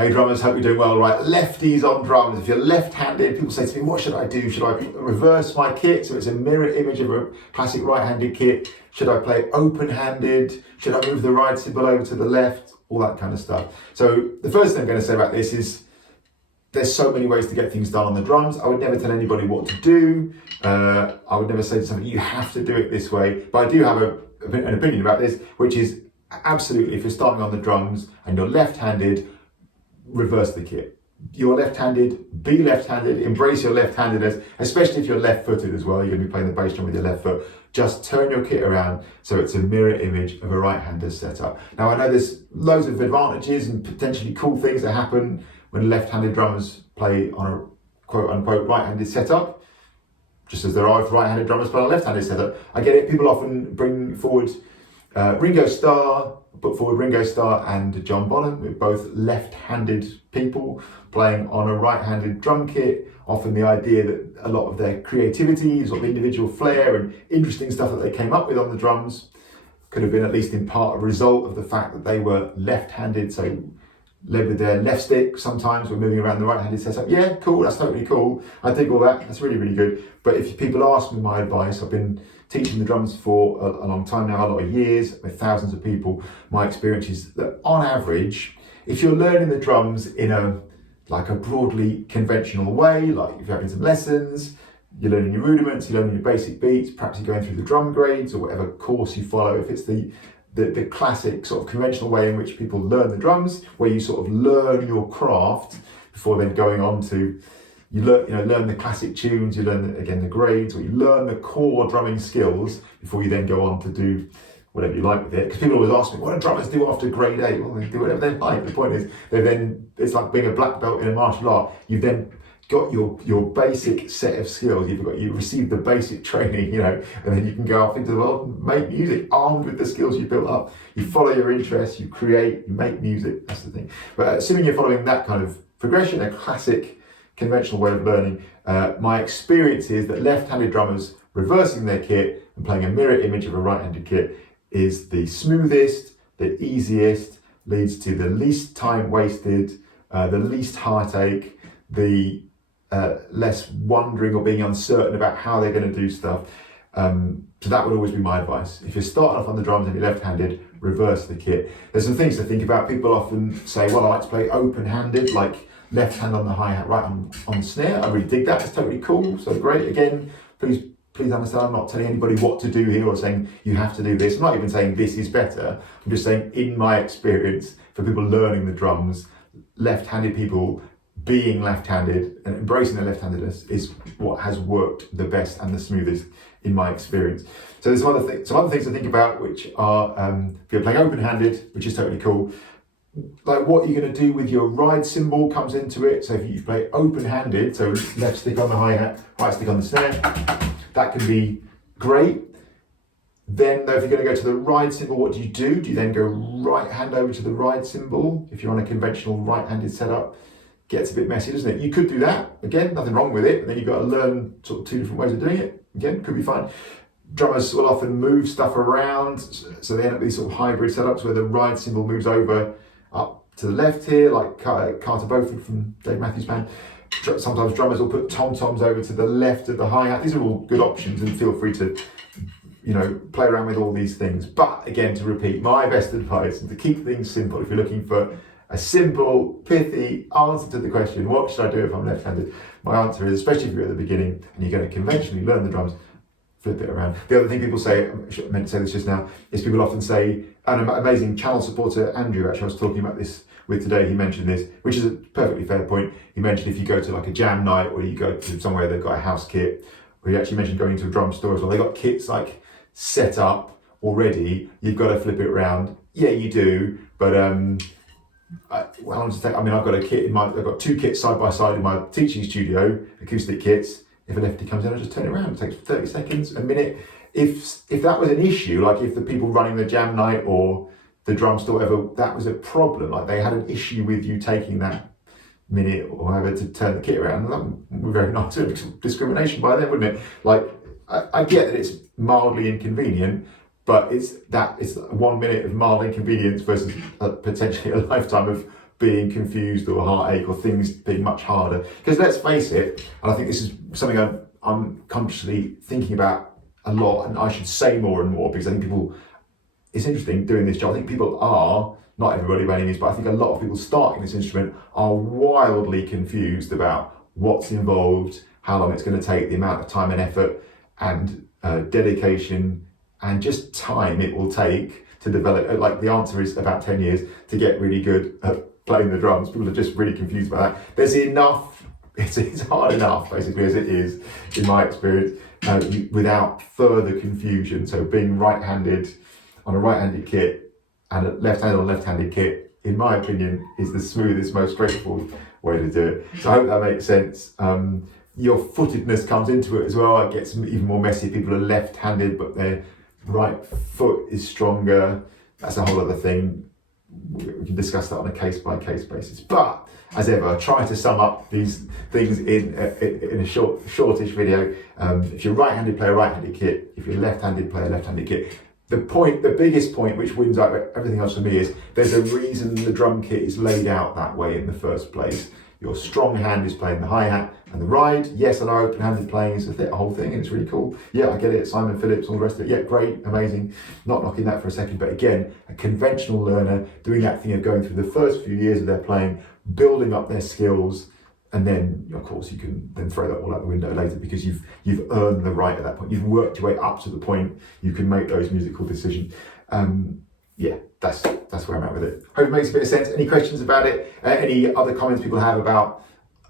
Hey drummers, hope you're doing well. Right, lefties on drums. If you're left-handed, people say to me, what should I do? Should I reverse my kit so it's a mirror image of a classic right-handed kit? Should I play open-handed? Should I move the right cymbal over to the left? All that kind of stuff. So the first thing I'm going to say about this is there's so many ways to get things done on the drums. I would never tell anybody what to do. I would never say to somebody, you have to do it this way. But I do have an opinion about this, which is absolutely, if you're starting on the drums and you're left-handed, reverse the kit. You're left-handed, be left-handed, embrace your left-handedness, especially if you're left-footed as well. You're going to be playing the bass drum with your left foot. Just turn your kit around so it's a mirror image of a right-hander setup. Now I know there's loads of advantages and potentially cool things that happen when left-handed drummers play on a quote-unquote right-handed setup, just as there are if right-handed drummers play on a left-handed setup. I get it, people often bring forward Ringo Starr, put forward Ringo Starr and John Bonham, with both left-handed people playing on a right-handed drum kit. Often the idea that a lot of their creativity, sort of individual flair and interesting stuff that they came up with on the drums could have been at least in part a result of the fact that they were left-handed, so led with their left stick sometimes when moving around the right-handed setup. Yeah, cool, that's totally cool. I dig all that, that's really, really good. But if people ask me my advice, I've been teaching the drums for a long time now, a lot of years, with thousands of people. My experience is that on average, if you're learning the drums in a broadly conventional way, like if you're having some lessons, you're learning your rudiments, you're learning your basic beats, perhaps you're going through the drum grades or whatever course you follow, if it's the classic sort of conventional way in which people learn the drums, where you sort of learn your craft before then going on to learn the classic tunes, you learn the grades, or you learn the core drumming skills before you then go on to do whatever you like with it. Because people always ask me, what do drummers do after grade 8? Well, they do whatever they like. The point is, it's like being a black belt in a martial art. You've then got your basic set of skills. You received the basic training, and then you can go off into the world and make music armed with the skills you built up. You follow your interests, you create, you make music. That's the thing. But assuming you're following that kind of progression, a classic conventional way of learning, my experience is that left-handed drummers reversing their kit and playing a mirror image of a right-handed kit is the smoothest, the easiest, leads to the least time wasted, the least heartache, the less wondering or being uncertain about how they're going to do stuff. So that would always be my advice. If you're starting off on the drums and you're left-handed, reverse the kit. There's some things to think about. People often say, well, I like to play open-handed, like left hand on the hi-hat, right on the snare. I really dig that, it's totally cool, so great. Again, please understand, I'm not telling anybody what to do here or saying you have to do this. I'm not even saying this is better. I'm just saying, in my experience, for people learning the drums, left-handed people being left-handed and embracing their left-handedness is what has worked the best and the smoothest in my experience. So there's some other things to think about, which are if you're playing open-handed, which is totally cool, like what you're going to do with your ride cymbal comes into it. So if you play open-handed, so left stick on the hi-hat, right stick on the snare, that can be great. Then though, if you're going to go to the ride cymbal, what do? Do you then go right hand over to the ride cymbal? If you're on a conventional right-handed setup, gets a bit messy, doesn't it? You could do that. Again, nothing wrong with it. But then you've got to learn sort of two different ways of doing it. Again, could be fine. Drummers will often move stuff around, so they end up with these sort of hybrid setups where the ride cymbal moves over up to the left here, like Carter Beauford from Dave Matthews Band. Sometimes drummers will put tom-toms over to the left of the hi-hat. These are all good options, and feel free to play around with all these things. But again, to repeat, my best advice is to keep things simple. If you're looking for a simple, pithy answer to the question, what should I do if I'm left-handed? My answer is, especially if you're at the beginning and you're going to conventionally learn the drums, flip it around. The other thing people say, I meant to say this just now, is people often say, and an amazing channel supporter, Andrew, actually I was talking about this with today, he mentioned this, which is a perfectly fair point. He mentioned if you go to like a jam night or you go to somewhere they've got a house kit, or he actually mentioned going to a drum store as well, they got kits like set up already, you've got to flip it around. Yeah, you do, but I've got a kit I've got two kits side by side in my teaching studio, acoustic kits. If a lefty comes in, I just turn it around. It takes 30 seconds, a minute. If that was an issue, like if the people running the jam night or the drum store, whatever, that was a problem, like they had an issue with you taking that minute or whatever to turn the kit around, that would be very nice. Discrimination by them, wouldn't it? Like, I get that it's mildly inconvenient, but it's 1 minute of mild inconvenience versus potentially a lifetime of being confused or heartache or things being much harder. Because let's face it, and I think this is something I'm consciously thinking about a lot, and I should say more and more, because I think people, it's interesting doing this job. I think people are, not everybody by any means, but I think a lot of people starting this instrument are wildly confused about what's involved, how long it's going to take, the amount of time and effort and dedication and just time it will take to develop. Like the answer is about 10 years to get really good at playing the drums. People are just really confused about that. There's enough, it's hard enough basically as it is, in my experience, without further confusion. So being right-handed on a right-handed kit and a left-handed on a left-handed kit, in my opinion, is the smoothest, most straightforward way to do it. So I hope that makes sense. Your footedness comes into it as well. It gets even more messy. People are left-handed, but their right foot is stronger. That's a whole other thing. We can discuss that on a case-by-case basis. But as ever, try to sum up these things in a shortish video. If you're right-handed, play a right-handed kit. If you're left-handed, play a left-handed kit. The biggest point, which wins out everything else for me, is there's a reason the drum kit is laid out that way in the first place. Your strong hand is playing the hi-hat and the ride. Yes, I know open-handed playing is a whole thing and it's really cool. Yeah, I get it, Simon Phillips, all the rest of it. Yeah, great, amazing. Not knocking that for a second, but again, a conventional learner doing that thing of going through the first few years of their playing, building up their skills, and then, of course, you can then throw that all out the window later because you've earned the right at that point. You've worked your way up to the point you can make those musical decisions. Yeah, that's where I'm at with it. Hope it makes a bit of sense. Any questions about it? Any other comments people have about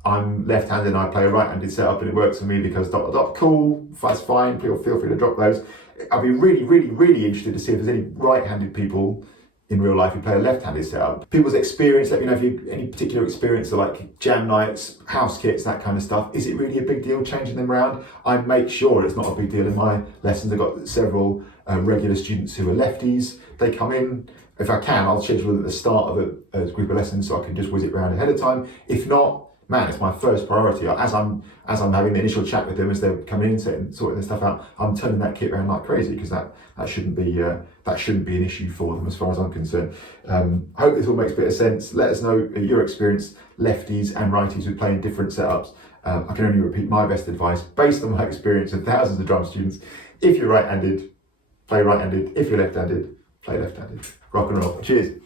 I'm left-handed and I play a right-handed setup and it works for me because ... Cool, that's fine. Feel free to drop those. I'd be really, really, really interested to see if there's any right-handed people in real life who play a left-handed setup. People's experience, let me know if you have any particular experience of like jam nights, house kits, that kind of stuff. Is it really a big deal changing them around? I make sure it's not a big deal in my lessons. I've got several regular students who are lefties. They come in, if I can, I'll schedule them at the start of a group of lessons so I can just whiz it around ahead of time. If not, man, it's my first priority. As I'm having the initial chat with them as they're coming in, sorting their stuff out, I'm turning that kit around like crazy because that shouldn't be an issue for them as far as I'm concerned. Hope this all makes a bit of sense. Let us know your experience, lefties and righties who play in different setups. I can only repeat my best advice based on my experience of thousands of drum students. If you're right-handed, play right-handed. If you're left-handed, play left-handed. Rock and roll. Cheers.